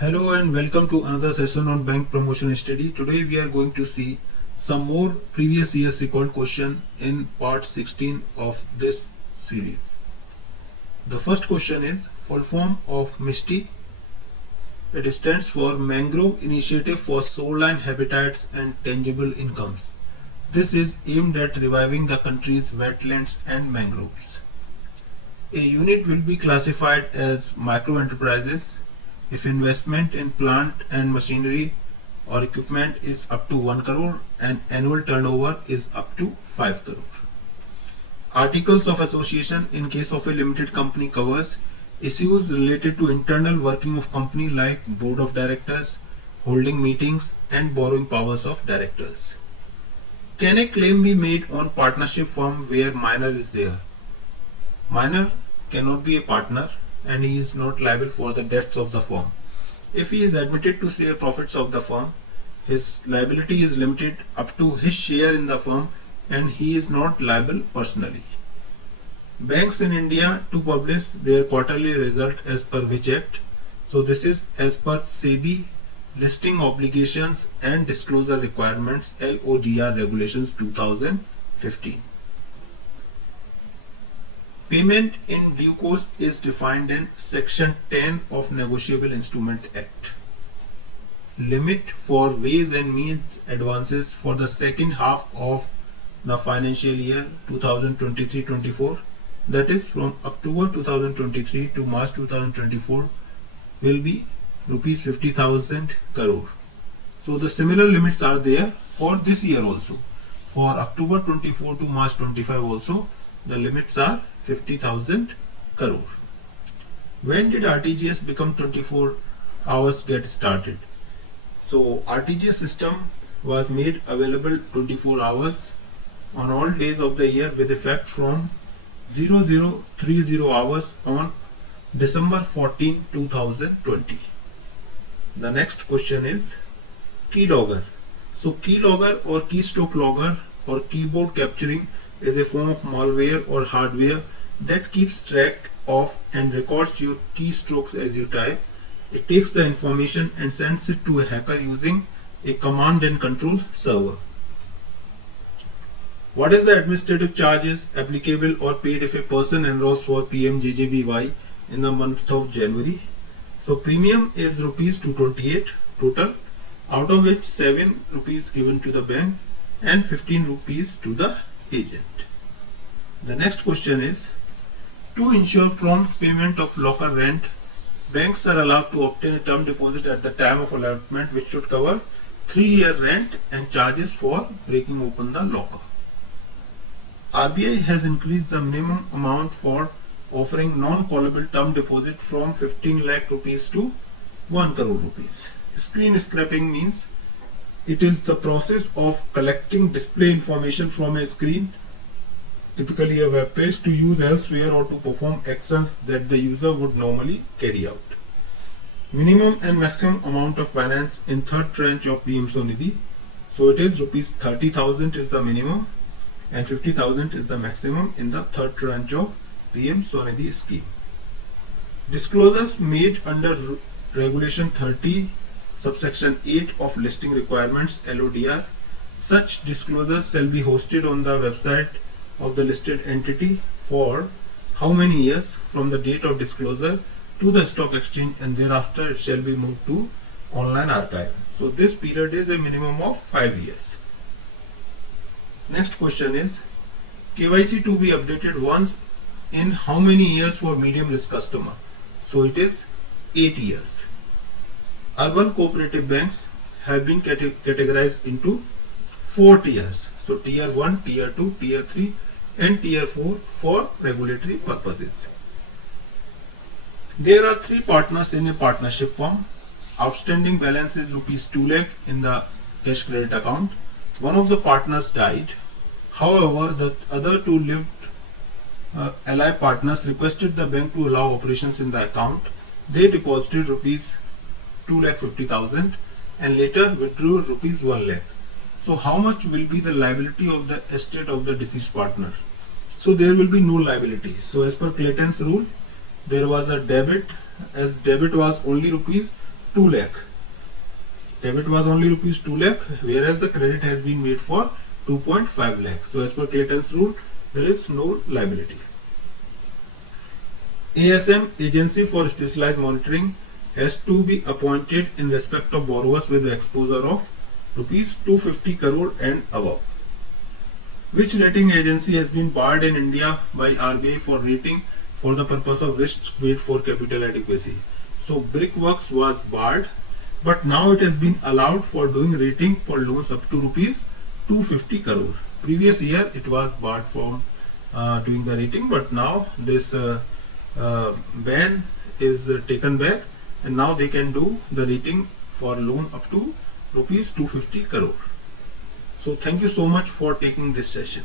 Hello and welcome to another session on bank promotion study. Today we are going to see some more previous year's record question in part 16 of this series. The first question is full form of MISTI. It stands for Mangrove Initiative for Shoreline Habitats and Tangible Incomes. This is aimed at reviving the country's wetlands and mangroves. A unit will be classified as micro enterprises if investment in plant and machinery or equipment is up to 1 crore and annual turnover is up to 5 crore. Articles of association in case of a limited company covers issues related to internal working of company like board of directors, holding meetings and borrowing powers of directors. Can a claim be made on partnership firm where minor is there? Minor cannot be a partner and he is not liable for the debts of the firm. If he is admitted to share profits of the firm, his liability is limited up to his share in the firm and he is not liable personally. Banks in India to publish their quarterly result as per which act? So this is as per SEBI Listing Obligations and Disclosure Requirements LODR Regulations 2015. Payment in due course is defined in Section 10 of Negotiable Instrument Act. Limit for ways and means advances for the second half of the financial year 2023-24, that is from October 2023 to March 2024, will be rupees 50,000 crore. So the similar limits are there for this year also. For October 24 to March 25 also, the limits are 50,000 crore. When did RTGS become 24 hours get started? So RTGS system was made available 24 hours on all days of the year with effect from 0030 hours on December 14, 2020. The next question is keylogger. So keylogger or keystroke logger or keyboard capturing is a form of malware or hardware that keeps track of and records your keystrokes as you type. It takes the information and sends it to a hacker using a command and control server. What is the administrative charges applicable or paid if a person enrolls for PMJJBY in the month of January? So premium is rupees 228 total, out of which 7 rupees given to the bank and 15 rupees to the agent. The next question is, to ensure prompt payment of locker rent, banks are allowed to obtain a term deposit at the time of allotment which should cover 3-year rent and charges for breaking open the locker. RBI has increased the minimum amount for offering non-callable term deposit from 15 lakh rupees to 1 crore rupees. Screen scraping means it is the process of collecting display information from a screen, typically a web page, to use elsewhere or to perform actions that the user would normally carry out. Minimum and maximum amount of finance in third tranche of PM Sonidhi. So it is rupees 30,000 is the minimum and 50,000 is the maximum in the third tranche of PM Sonidhi scheme. Disclosures made under Regulation 30 subsection 8 of Listing Requirements LODR. Such disclosures shall be hosted on the website of the listed entity for how many years from the date of disclosure to the stock exchange, and thereafter it shall be moved to online archive. So this period is a minimum of 5 years. Next question is KYC to be updated once in how many years for medium risk customer? So it is 8 years. Urban cooperative banks have been categorized into 4 tiers. So tier 1, tier 2, tier 3 and tier 4 for regulatory purposes. There are 3 partners in a partnership firm. Outstanding balance is rupees 2 lakh in the cash credit account. One of the partners died. However, the other 2 lived ally partners requested the bank to allow operations in the account. They deposited rupees 2,50,000 and later withdrew rupees 1 lakh. So how much will be the liability of the estate of the deceased partner? So there will be no liability. So as per Clayton's rule, there was a debit, as debit was only rupees 2 lakh. Debit was only rupees 2 lakh, whereas the credit has been made for 2.5 lakh. So as per Clayton's rule, there is no liability. ASM, Agency for Specialized Monitoring, has to be appointed in respect of borrowers with the exposure of rupees 250 crore and above. Which rating agency has been barred in India by RBI for rating for the purpose of risk weight for capital adequacy? So Brickworks was barred, but now it has been allowed for doing rating for loans up to rupees 250 crore. Previous year it was barred from doing the rating, but now this ban is taken back, and now they can do the rating for loan up to rupees 250 crore. So thank you so much for taking this session.